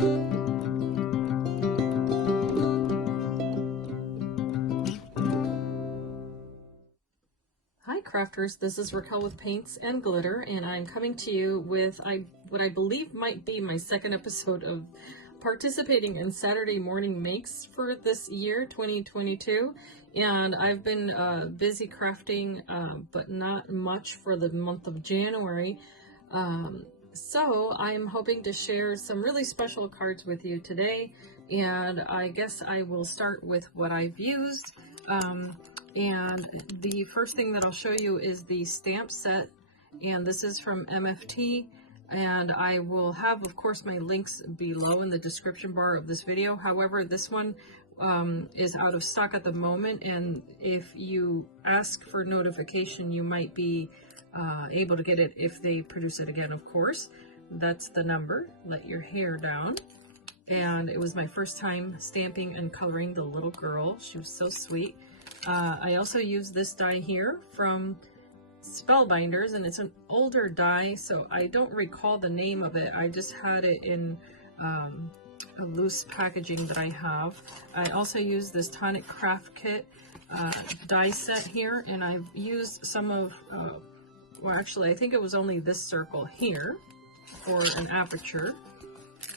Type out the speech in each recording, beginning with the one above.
Hi crafters, this is Raquel with Paints and Glitter, and I'm coming to you with what I believe might be my second episode of participating in Saturday morning makes for this year 2022. And I've been busy crafting, but not much for the month of January. So I'm hoping to share some really special cards with you today, and I guess I will start with what I've used. And the first thing that I'll show you is the stamp set, and this is from MFT, and I will have, of course, my links below in the description bar of this video. However, this one is out of stock at the moment, and if you ask for notification, you might be able to get it if they produce it again, of course. That's the number. Let your hair down. And it was my first time stamping and coloring the little girl. She was so sweet. I also used this die here from Spellbinders, and it's an older die, so I don't recall the name of it. I just had it in a loose packaging that I have. I also used this Tonic Craft Kit die set here, and I've used some of, well actually I think it was only this circle here for an aperture.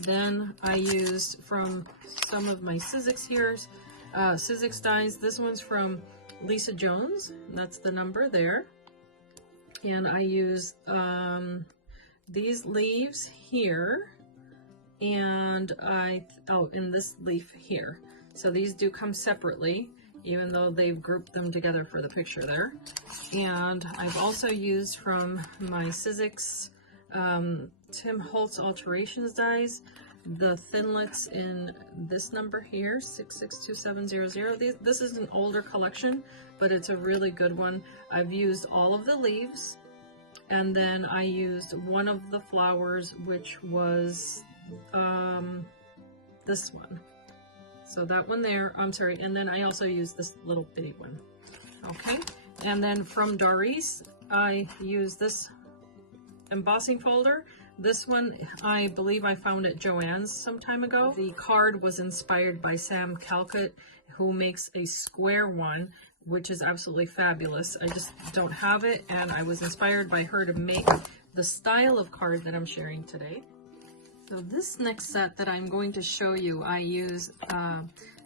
Then I used from some of my Sizzix here, Sizzix dies. This one's from Lisa Jones, that's the number there. And I use these leaves here, and in this leaf here. So these do come separately, even though they've grouped them together for the picture there. And I've also used from my Sizzix Tim Holtz Alterations dies, the thinlits in this number here, 662700. This is an older collection, but it's a really good one. I've used all of the leaves, and then I used one of the flowers, which was this one. So that one there, I'm sorry, and then I also used this little bitty one. Okay, and then from Doris, I used this embossing folder. This one, I believe I found at Joann's some time ago. The card was inspired by Sam Calcott, who makes a square one, which is absolutely fabulous. I just don't have it, and I was inspired by her to make the style of card that I'm sharing today. So this next set that I'm going to show you, I use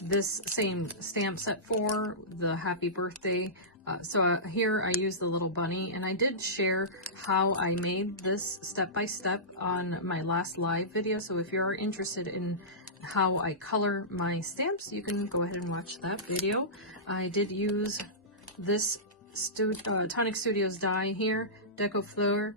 this same stamp set for the happy birthday. Here I use the little bunny, and I did share how I made this step by step on my last live video. So if you're interested in how I color my stamps, you can go ahead and watch that video. I did use this Tonic Studios die here, Deco Fleur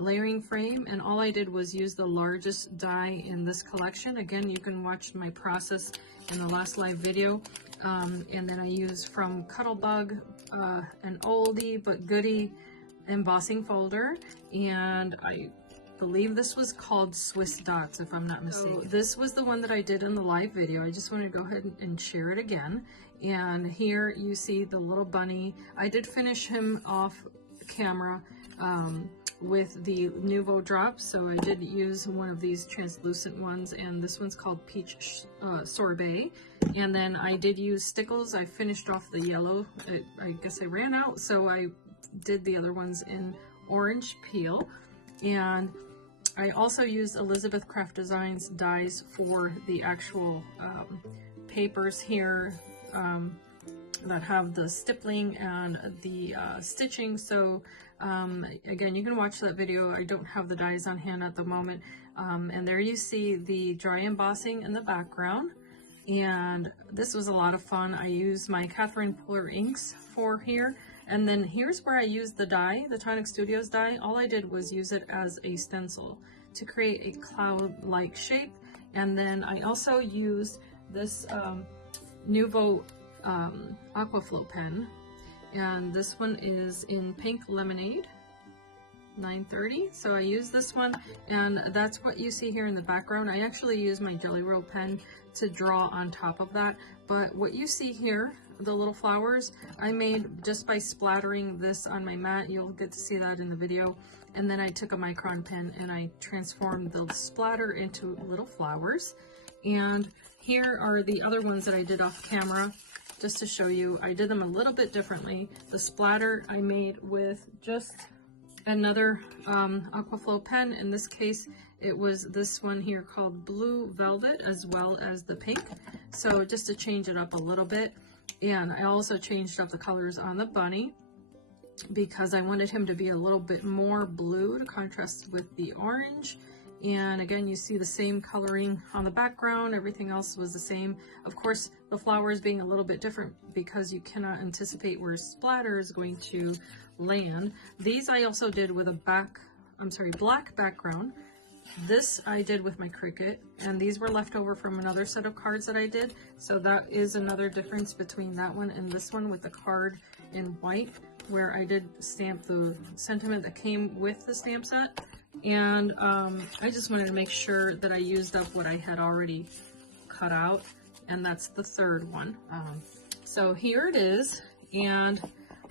layering frame, and all I did was use the largest die in this collection. Again, you can watch my process in the last live video. And then I use from Cuttlebug, an oldie but goodie embossing folder, and I believe this was called Swiss Dots, if I'm not mistaken. So this was the one that I did in the live video. I just want to go ahead and share it again. And here you see the little bunny. I did finish him off camera with the Nouveau drops, so I did use one of these translucent ones, and this one's called Peach Sorbet. And then I did use stickles. I finished off the yellow. I guess I ran out, so I did the other ones in orange peel. And I also used Elizabeth Craft Designs dies for the actual papers here that have the stippling and the stitching. So again, you can watch that video. I don't have the dies on hand at the moment. And there you see the dry embossing in the background. And this was a lot of fun. I used my Catherine Puller inks for here. And then here's where I used the die, the Tonic Studios die. All I did was use it as a stencil to create a cloud-like shape. And then I also used this Nouveau Aquaflow pen. And this one is in Pink Lemonade, 930. So I use this one, and that's what you see here in the background. I actually use my Jelly Roll pen to draw on top of that. But what you see here, the little flowers, I made just by splattering this on my mat. You'll get to see that in the video. and then I took a micron pen and I transformed the splatter into little flowers. And here are the other ones that I did off camera, just to show you. I did them a little bit differently. The splatter I made with just another Aquaflow pen. In this case, it was this one here called Blue Velvet, as well as the pink. So just to change it up a little bit. And I also changed up the colors on the bunny because I wanted him to be a little bit more blue to contrast with the orange. And again, you see the same coloring on the background. Everything else was the same. Of course, the flowers being a little bit different because you cannot anticipate where splatter is going to land. These I also did with a black background. This I did with my Cricut, and these were left over from another set of cards that I did. So that is another difference between that one and this one with the card in white, where I did stamp the sentiment that came with the stamp set. And I just wanted to make sure that I used up what I had already cut out, and that's the third one. So here it is, and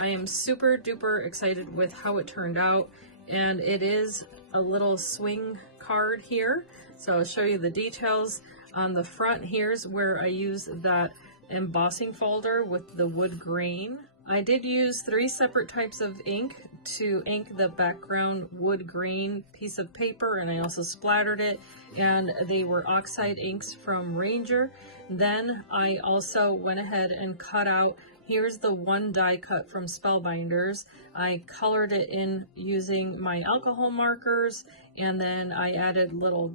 I am super duper excited with how it turned out. And it is a little swing card here, so I'll show you the details. On the front, here's where I use that embossing folder with the wood grain. I did use 3 separate types of ink to ink the background wood grain piece of paper, and I also splattered it, and they were oxide inks from Ranger. Then I also went ahead and cut out, here's the one die cut from Spellbinders. I colored it in using my alcohol markers, and then I added little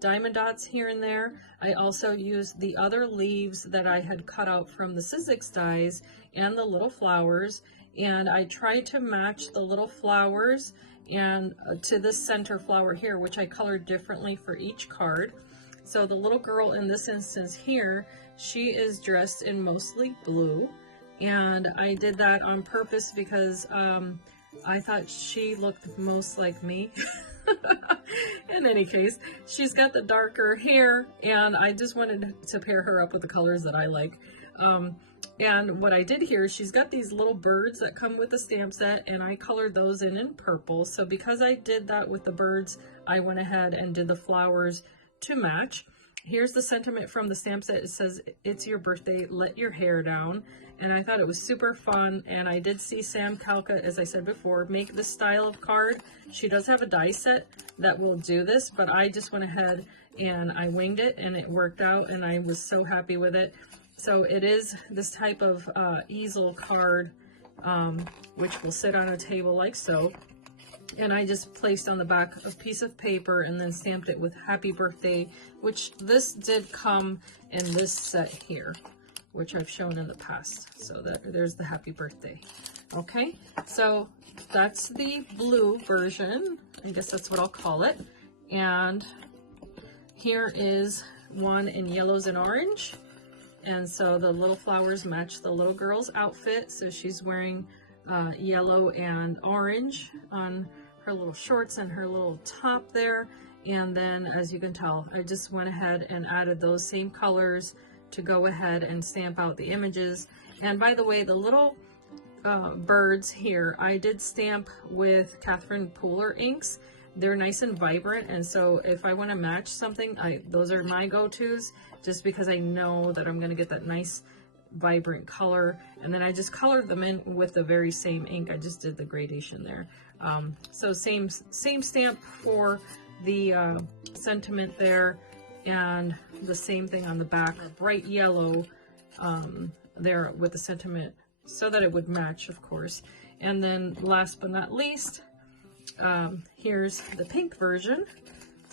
diamond dots here and there. I also used the other leaves that I had cut out from the Sizzix dies and the little flowers, and I tried to match the little flowers and to this center flower here, which I colored differently for each card. So the little girl in this instance here, she is dressed in mostly blue, and I did that on purpose because I thought she looked most like me. In any case, she's got the darker hair, and I just wanted to pair her up with the colors that I like. And what I did here, she's got these little birds that come with the stamp set, and I colored those in purple. So because I did that with the birds, I went ahead and did the flowers to match. Here's the sentiment from the stamp set. It says, "It's your birthday, let your hair down." And I thought it was super fun, and I did see Sam Calcott, as I said before, make this style of card. She does have a die set that will do this, but I just went ahead and I winged it, and it worked out, and I was so happy with it. So it is this type of easel card, which will sit on a table like so. And I just placed on the back a piece of paper and then stamped it with happy birthday, which this did come in this set here, which I've shown in the past. So there's the happy birthday. Okay, so that's the blue version. I guess that's what I'll call it. And here is one in yellows and orange. And so the little flowers match the little girl's outfit. So she's wearing yellow and orange on her little shorts and her little top there. And then, as you can tell, I just went ahead and added those same colors to go ahead and stamp out the images. And by the way, the little birds here, I did stamp with Catherine Pooler inks. They're nice and vibrant, and so if I want to match something, those are my go-tos, just because I know that I'm going to get that nice vibrant color. And then I just colored them in with the very same ink. I just did the gradation there. So same stamp for the sentiment there, and the same thing on the back, bright yellow there with the sentiment, so that it would match, of course. And then last but not least, here's the pink version.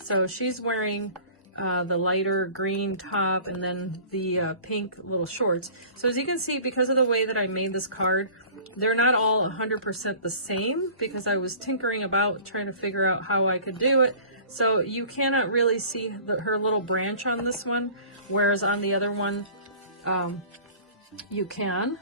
So she's wearing the lighter green top and then the pink little shorts. So as you can see, because of the way that I made this card, they're not all 100% the same, because I was tinkering about trying to figure out how I could do it. So you cannot really see her little branch on this one, whereas on the other one you can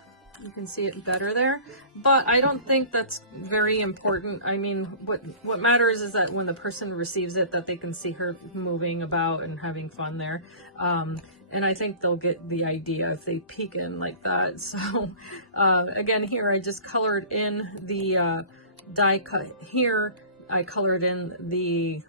see it better there. But I don't think that's very important. I mean, what matters is that when the person receives it, that they can see her moving about and having fun there. And I think they'll get the idea if they peek in like that. So again, here I just colored in the die cut here I colored in the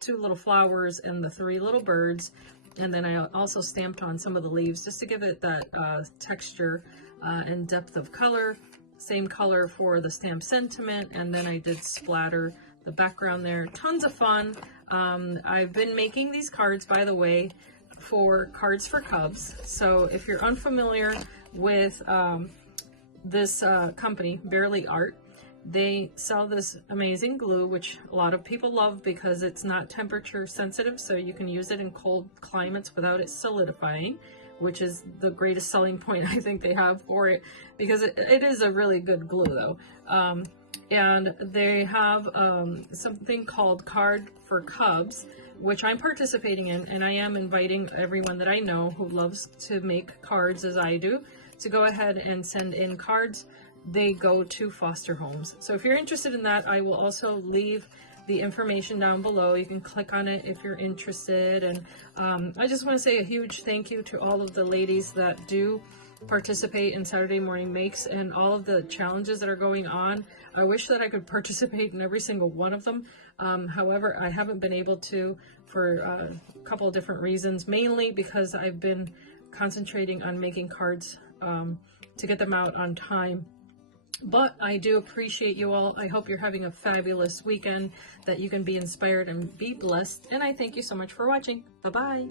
2 little flowers and the 3 little birds, and then I also stamped on some of the leaves just to give it that texture and depth of color. Same color for the stamp sentiment, and then I did splatter the background there. Tons of fun. I've been making these cards, by the way, for Cards for Cubs. So if you're unfamiliar with this company, Barely Art, they sell this amazing glue, which a lot of people love because it's not temperature sensitive, so you can use it in cold climates without it solidifying, which is the greatest selling point I think they have for it, because it is a really good glue though. And they have something called Card for Cubs, which I'm participating in, and I am inviting everyone that I know who loves to make cards as I do to go ahead and send in cards. They go to foster homes. So if you're interested in that, I will also leave the information down below. You can click on it if you're interested. And I just want to say a huge thank you to all of the ladies that do participate in Saturday Morning Makes and all of the challenges that are going on. I wish that I could participate in every single one of them. However, I haven't been able to for a couple of different reasons, mainly because I've been concentrating on making cards to get them out on time. But I do appreciate you all. I hope you're having a fabulous weekend, that you can be inspired and be blessed. And I thank you so much for watching. Bye-bye.